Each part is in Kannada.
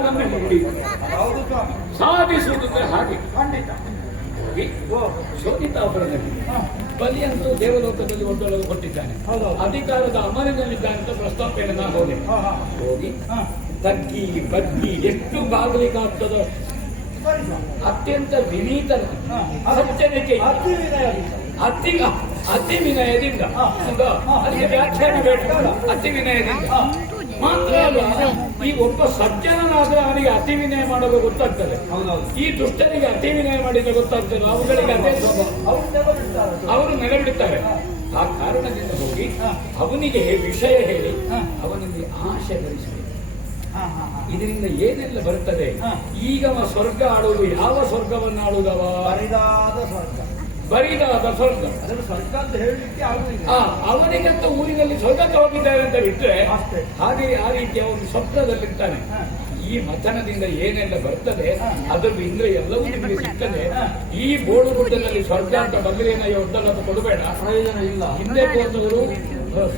ಅದನ್ನು ಹಿಡಿಯುವುದು. ಸಾಧಿಸುವುದಂದ್ರೆ ಹಾಗೆ ಶೋಧಿತಾಪುರದಲ್ಲಿ ಬಲಿಯಂತೂ ದೇವಲೋಕದಲ್ಲಿ ಒಂದೊಳಗೆ ಕೊಟ್ಟಿದ್ದಾನೆ, ಅಧಿಕಾರದ ಅಮಲಿನಲ್ಲಿದ್ದಾನೆ ಅಂತ ಪ್ರಸ್ತಾಪನೆ ನಾನು ಹೋಗಿ ತಗ್ಗಿ ಬಗ್ಗಿ ಎಷ್ಟು ಬಾಗಲಿಕ್ಕಾಗ್ತದೋ ಅತ್ಯಂತ ವಿನೀತನ ಸಜ್ಜನಿಕೆ ಅತಿ ವಿನಯದಿಂದ ಅದಕ್ಕೆ ವ್ಯಾಖ್ಯಾನ ಬೇಡ. ಅತಿ ವಿನಯದಿಂದ ಮಾತ್ರ ಅಲ್ಲ, ಈ ಒಬ್ಬ ಸಜ್ಜನನಾದ್ರೆ ಅವನಿಗೆ ಅತಿ ವಿನಯ ಮಾಡೋದು ಗೊತ್ತಾಗ್ತದೆ. ಈ ದುಷ್ಟನಿಗೆ ಅತಿ ವಿನಯ ಮಾಡಿದ್ರೆ ಗೊತ್ತಾಗ್ತದೆ, ಅವುಗಳಿಗೆ ಅದೇ ಸ್ವಭಾವ, ಅವರು ನೆಲೆಬಿಡುತ್ತಾರೆ. ಆ ಕಾರಣದಿಂದ ಹೋಗಿ ಅವನಿಗೆ ವಿಷಯ ಹೇಳಿ ಅವನಿಗೆ ಆಶೆ ಭರಿಸಬೇಕು. ಇದರಿಂದ ಏನೆಲ್ಲ ಬರುತ್ತದೆ? ಈಗ ಸ್ವರ್ಗ ಆಡುವುದು ಯಾವ ಸ್ವರ್ಗವನ್ನು ಆಡುವುದವ? ಬರಿದಾದ ಸ್ವರ್ಗ. ಸ್ವರ್ಗ ಅಂತ ಹೇಳಲಿಕ್ಕೆ ಅವನಿಗಂತ ಊರಿನಲ್ಲಿ ಸ್ವರ್ಗಕ್ಕೆ ಹೋಗಿದ್ದಾರೆ ಅಂತ ಬಿಟ್ಟರೆ ಹಾಗೆ ಆ ರೀತಿಯ ಒಂದು ಸ್ವಪ್ನದಲ್ಲಿರ್ತಾನೆ. ಈ ಮಥನದಿಂದ ಏನೆಲ್ಲ ಬರ್ತದೆ ಅದನ್ನು ಇಂದ್ರ ಎಲ್ಲವೂ ನಿಮಗೆ ಸಿಗ್ತದೆ. ಈ ಬೋಳುಗುಡ್ಡದಲ್ಲಿ ಸ್ವರ್ಗ ಅಂತ ಬಲ್ಲಿರೇನ ಒಡ್ಡಲನ್ನು ಕೊಡಬೇಡ, ಪ್ರಯೋಜನ ಇಲ್ಲ. ಹಿಂದೆ ಹೋದವರು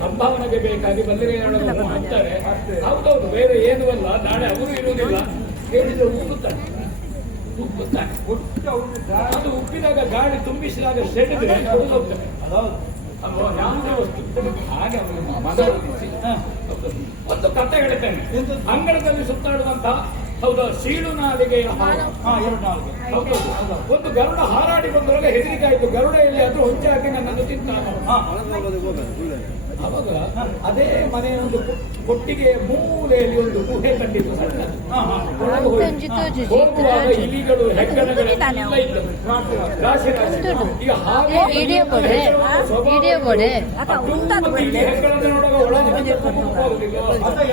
ಸಂಭಾವನೆಗೆ ಬೇಕಾಗಿ ಬಲ್ಲಿರೇನ ಮಾಡ್ತಾರೆ. ಹೌದೌದು, ಬೇರೆ ಏನೂ ಅಲ್ಲ. ನಾಳೆ ಅವರು ಇರುವುದಿಲ್ಲ, ಹೇಳಿದ್ರೆ ಉಪ್ಪುತ್ತಾನೆ. ಅದು ಉಪ್ಪಿದಾಗ ಗಾಳಿ ತುಂಬಿಸಿದಾಗ ಸೆಳೆದ್ರೆ ಹೋಗ್ತದೆ. ಯಾವುದೇ ವಸ್ತು ಹಾಗೆ ಅವನು ಮನವೊಲಿಸಿ ಒಂದು ಕಥೆ ಹೇಳ್ತೇನೆ. ಅಂಗಳದಲ್ಲಿ ಸುತ್ತಾಡುವಂತಹ ಹೌದಾ ಸೀಳು ನಾಲಿಗೆಯ ಒಂದು ಗರುಡ ಹಾರಾಡಿ ಬಂದೊಳಗೆ ಹೆದರಿಕೆ ಆಯ್ತು. ಗರುಡ ಎಲ್ಲಿ ಅದು ಹೊಂಚೆ ಹಾಕಿ ನನ್ನನ್ನು ತಿಂತಾನ. ಅವಾಗ ಅದೇ ಮನೆಯ ಒಂದು ಕೊಟ್ಟಿಗೆಯ ಮೂಲೆಯಲ್ಲಿ ಒಂದು ಗುಹೆ ಕಂಡಿತ್ತು. ಹೋಗುವಾಗ ಇಲಿಗಳು ಹೆಗ್ಗಣಗಳೆಲ್ಲ ಇದ್ದವು, ರಾಶಿ ರಾಶಿ. ಈಗ ಹಾಗೆ ಹೆಗ್ಗಣದೊಳಗೆ ಒಳಗೆ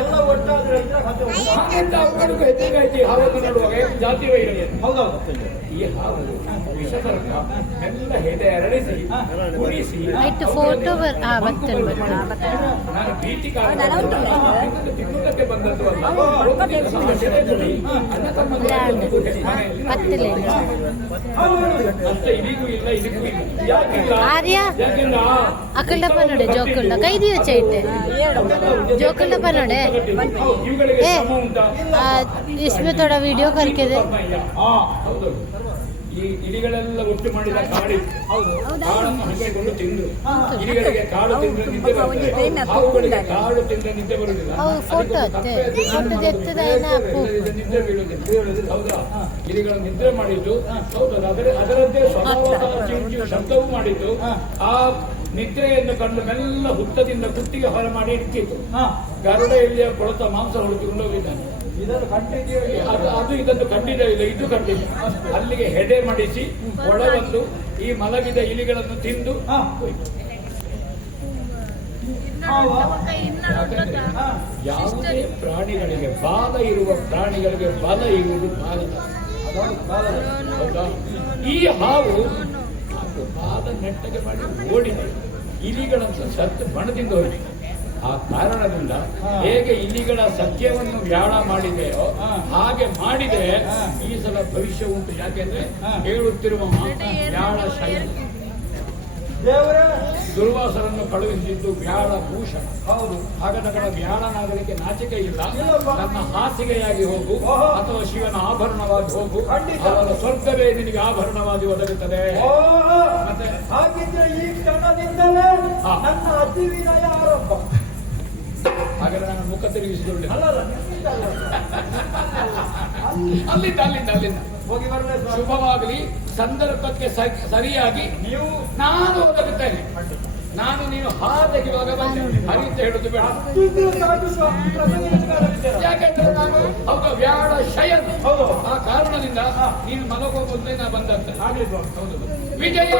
ಎಲ್ಲ ಒಟ್ಟಾದ್ರೆ ಅವುಗಳಿಗೂ ಹೆಜ್ಜೆಗಾಯ್ತು. ಹಾವನ್ನು ನೋಡುವಾಗ ಜಾತಿ ವೈರಗೆ ಈ ಹಾವು ವಿಷಸರ್ಪ ಎಲ್ಲ ಹೆದೆ ಎರಡಿಸಿ ಕುಡಿಸಿ ನಾನು ಭೀತಿ ತಿನ್ನುವುದಕ್ಕೆ ಬಂದದ್ದು ಅಲ್ಲ. ಸಮಸ್ಯೆ ಅನ್ನ ಅಷ್ಟೇ ಇದಿಗೂ ಇಲ್ಲ ಇದಕ್ಕೂ ಇಲ್ಲ. ಯಾಕಿಲ್ಲ? ಅಕಲ್ಡ ಪನ್ನಡೆ ಜೋಕುಳ್ಳ ಕೈ ದಿವಸ ಐತೆ ಜೋಕುಳ್ಳ ಪನ್ನಡೆ इसमें थोड़ा वीडियो करके दे. ಈ ಇಲಿಗಳೆಲ್ಲ ಒಟ್ಟು ಮಾಡಿದ ಕಾಡಿ ಕಾಡನ್ನು ಹಂಚಿಕೊಂಡು ತಿಂದು ಇಲಿಗಳಿಗೆ ಕಾಡು ತಿಂದ್ರೆ ನಿದ್ದೆ ಬರ್ತದೆ, ಅವುಗಳಿಗೆ ಕಾಡು ತಿಂದ್ರೆ ನಿದ್ದೆ ಬರುವುದಿಲ್ಲ, ನಿದ್ದೆ ಬೀಳುವುದಿಲ್ಲ. ಹೌದಾ? ಇಲಿಗಳು ನಿದ್ರೆ ಮಾಡಿದ್ದು ಹೌದಾ? ಅದರದ್ದೇ ಸ್ವಭಾವ ಶಬ್ದವೂ ಮಾಡಿದ್ದು. ಆ ನಿದ್ರೆಯನ್ನು ಕಂಡು ಮೆಲ್ಲ ಹುತ್ತದಿಂದ ಕುತ್ತಿಗೆ ಹೊರ ಮಾಡಿ ಇಟ್ಟಿತ್ತು. ಗರುಡ ಇಲ್ಲಿಯ ಕೊಳತ ಮಾಂಸ ಹೊಡೆದುಕೊಂಡು ಹೋಗಿದ್ದಾನೆ. ಅದು ಇದನ್ನು ಕಂಡಿದೆ ಇಲ್ಲ, ಇದು ಕಂಡಿದೆ. ಅಲ್ಲಿಗೆ ಹೆಡೆ ಮಾಡಿಸಿ ಒಳಗೊಂಡು ಈ ಮಲಗಿದ ಇಲಿಗಳನ್ನು ತಿಂದು ಯಾವುದೇ ಪ್ರಾಣಿಗಳಿಗೆ ಬಾಲ ಇರುವ ಪ್ರಾಣಿಗಳಿಗೆ ಬಲ ಇರುವುದು ಬಾಲ. ಈ ಹಾವು ಬಾಲ ನೆಟ್ಟಗೆ ಮಾಡಿ ಓಡಿದೆ, ಇಲಿಗಳಂತ ಸತ್ತು ಬಣದಿಂದ ಹೋಗಿದೆ. ಆ ಕಾರಣದಿಂದ ಹೇಗೆ ಇಲಿಗಳ ಸತ್ಯವನ್ನು ವ್ಯಾಳ ಮಾಡಿದೆಯೋ ಹಾಗೆ ಮಾಡಿದೆ. ಈ ಸಲ ಭವಿಷ್ಯ ಉಂಟು. ಯಾಕೆಂದ್ರೆ ಹೇಳುತ್ತಿರುವ ವ್ಯಾಳ ಶಯನ ದುರ್ವಾಸರನ್ನು ಕಳುಹಿಸಿದ್ದು ವ್ಯಾಳ ಭೂಷಣ. ಹೌದು, ಹಾಗಾದ ವ್ಯಾಳನಾಗಲಿಕ್ಕೆ ನಾಚಿಕೆ ಇಲ್ಲ. ನನ್ನ ಹಾಸಿಗೆಯಾಗಿ ಹೋಗು ಅಥವಾ ಶಿವನ ಆಭರಣವಾಗಿ ಹೋಗು, ಅವರ ಸ್ವರ್ಗವೇ ನಿನಗೆ ಆಭರಣವಾಗಿ ಒದಗುತ್ತದೆ. ಮತ್ತೆ ಹಾಗಿದ್ರೆ ಈ ಕ್ಷಣದಿಂದಲೇ ನನ್ನ ಅತಿ ವಿನಯ ಆರಂಭ. ಹಾಗಾದ್ರೆ ನಾನು ಮುಖ ತಿರುಗಿಸಿಕೊಳ್ಳಿ. ಅಲ್ಲಿಂದ ಹೋಗಿ ಬರಲೇ. ಶುಭವಾಗಲಿ. ಸಂದರ್ಭಕ್ಕೆ ಸರಿಯಾಗಿ ನಾನು ಒದಗುತ್ತೇನೆ. ನಾನು ನೀನು ಹಾದೆಗಿವಾಗ ಬಂದೆ ಹರಿತ ಹೇಳುದು ಬೇಡ. ಯಾಕೆಂದ್ರೆ ನಾನು ಹೌದು ವ್ಯಾಳ ಶಯನ. ಆ ಕಾರಣದಿಂದ ನೀನು ಮಲಗುವ ಮೊದಲೇ ನಾ ಬಂದಂತೆ. ಹೌದು. ವಿಜಯ